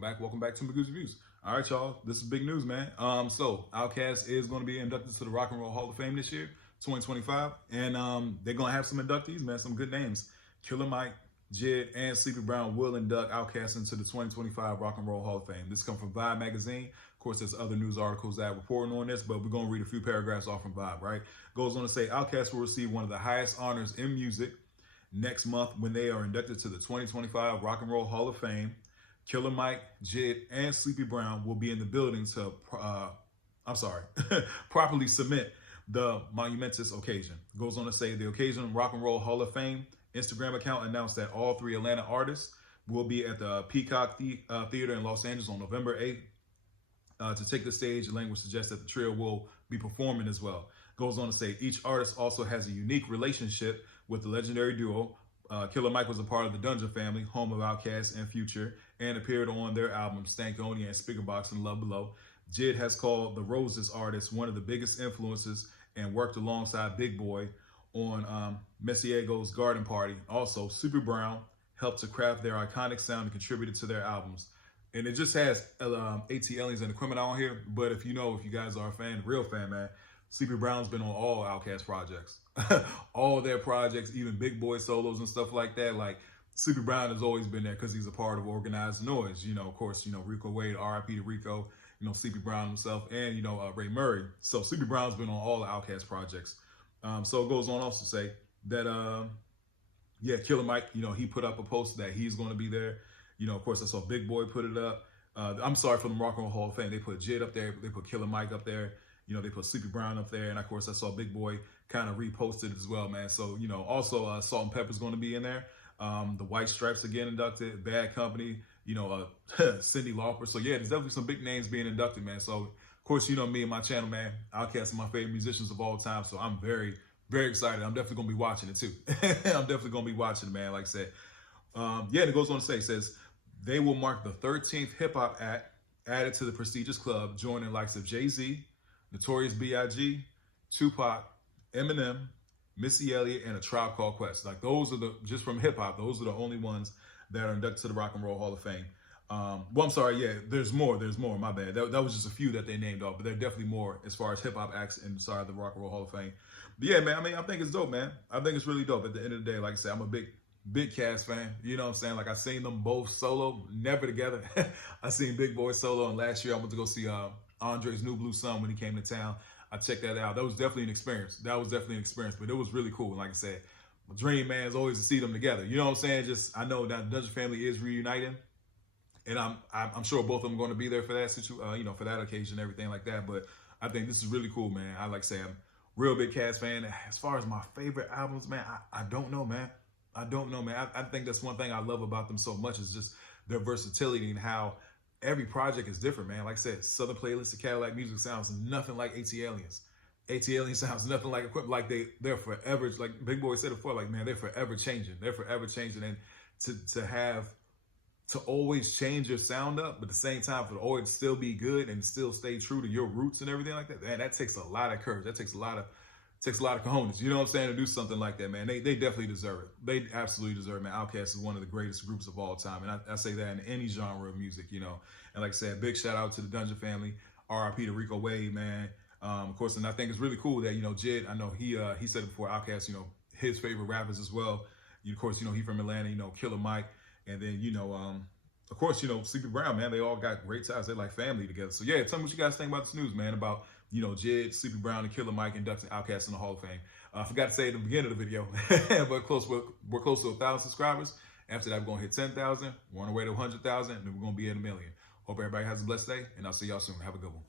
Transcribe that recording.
Welcome back to Magoo's Reviews. All right, y'all. This is big news, man. So OutKast is going to be inducted to the Rock and Roll Hall of Fame this year, 2025, and they're going to have some inductees, man. Some good names. Killer Mike, JID, and Sleepy Brown will induct OutKast into the 2025 Rock and Roll Hall of Fame. This comes from Vibe magazine. Of course, there's other news articles that are reporting on this, but we're going to read a few paragraphs off from Vibe. Right? Goes on to say OutKast will receive one of the highest honors in music next month when they are inducted to the 2025 Rock and Roll Hall of Fame. Killer Mike, JID, and Sleepy Brown will be in the building to, properly cement the monumentous occasion. Goes on to say the occasion Rock and Roll Hall of Fame Instagram account announced that all three Atlanta artists will be at the Peacock Theater in Los Angeles on November 8th to take the stage. The language suggests that the trio will be performing as well. Goes on to say each artist also has a unique relationship with the legendary duo. Killer Mike was a part of the Dungeon family, home of OutKast and Future, and appeared on their albums Stankonia and Speakerboxxx and Love Below. JID has called the Roses artist one of the biggest influences and worked alongside Big Boy on Messiago's Garden Party. Also, Sleepy Brown helped to craft their iconic sound and contributed to their albums. And it just has AT Aliens and Equipment on here, but if you guys are a fan, real fan, man, Sleepy Brown's been on all OutKast projects. All their projects, even Big Boy solos and stuff like that. Like, Sleepy Brown has always been there because he's a part of Organized Noise. Of course, Rico Wade, R.I.P. to Rico, Sleepy Brown himself, and, Ray Murray. So Sleepy Brown's been on all the OutKast projects. So it goes on also to say that, Killer Mike, he put up a post that he's going to be there. Of course, I saw Big Boy put it up. I'm sorry, for the Rock and Roll Hall of Fame, they put JID up there. They put Killer Mike up there. They put Sleepy Brown up there. And, of course, I saw Big Boy kind of reposted as well, man. So, also Salt and Pepper's going to be in there. The White Stripes again inducted. Bad Company, Cyndi Lauper. So, yeah, there's definitely some big names being inducted, man. So, of course, me and my channel, man, OutKast are my favorite musicians of all time. So I'm very, very excited. I'm definitely going to be watching it, too. I'm definitely going to be watching it, man, like I said. And it goes on to say, it says, they will mark the 13th hip-hop act added to the prestigious club, joining the likes of Jay-Z, Notorious B.I.G., Tupac, Eminem, Missy Elliott, and A Tribe Called Quest. Like, those are just from hip-hop, those are the only ones that are inducted to the Rock and Roll Hall of Fame. There's more, my bad. That was just a few that they named off, but there are definitely more as far as hip-hop acts inside the Rock and Roll Hall of Fame. But yeah, man, I think it's dope, man. I think it's really dope. At the end of the day, like I said, I'm a big Cast fan. You know what I'm saying? Like, I seen them both solo, never together. I seen Big Boy solo, and last year I went to go see Andre's New Blue Sun when he came to town. I checked that out. That was definitely an experience. But it was really cool. And like I said, my dream, man, is always to see them together. You know what I'm saying? I know that the Dungeon family is reuniting, and I'm sure both of them are going to be there for that for that occasion, everything like that. But I think this is really cool, man. I like to say I'm a real big Cast fan. As far as my favorite albums, man, I don't know, man. I think that's one thing I love about them so much is just their versatility and how every project is different, man. Like I said, Southern Playlist of Cadillac Music sounds nothing like AT Aliens. AT Aliens sounds nothing like Equipment. Like they're forever, like Big Boy said before, like, man, they're forever changing. And to always change your sound up, but at the same time for it to always still be good and still stay true to your roots and everything like that, man, that takes a lot of courage. That takes a lot of cojones, you know what I'm saying, to do something like that, man. They definitely deserve it. They absolutely deserve it, man. OutKast is one of the greatest groups of all time, and I say that in any genre of music, And like I said, big shout out to the Dungeon family. R.I.P. to Rico Wade, man. Of course, and I think it's really cool that, JID, I know he said it before, OutKast, his favorite rappers as well. Of course, he from Atlanta, Killer Mike, and then, of course, Sleepy Brown, man. They all got great ties. They're like family together. So yeah, tell me what you guys think about this news, man, about JID, Sleepy Brown, and Killer Mike inducting OutKast in the Hall of Fame. I forgot to say at the beginning of the video, but we're close to 1,000 subscribers. After that, we're going to hit 10,000. We're on our way to 100,000, and then we're going to be at 1 million. Hope everybody has a blessed day, and I'll see y'all soon. Have a good one.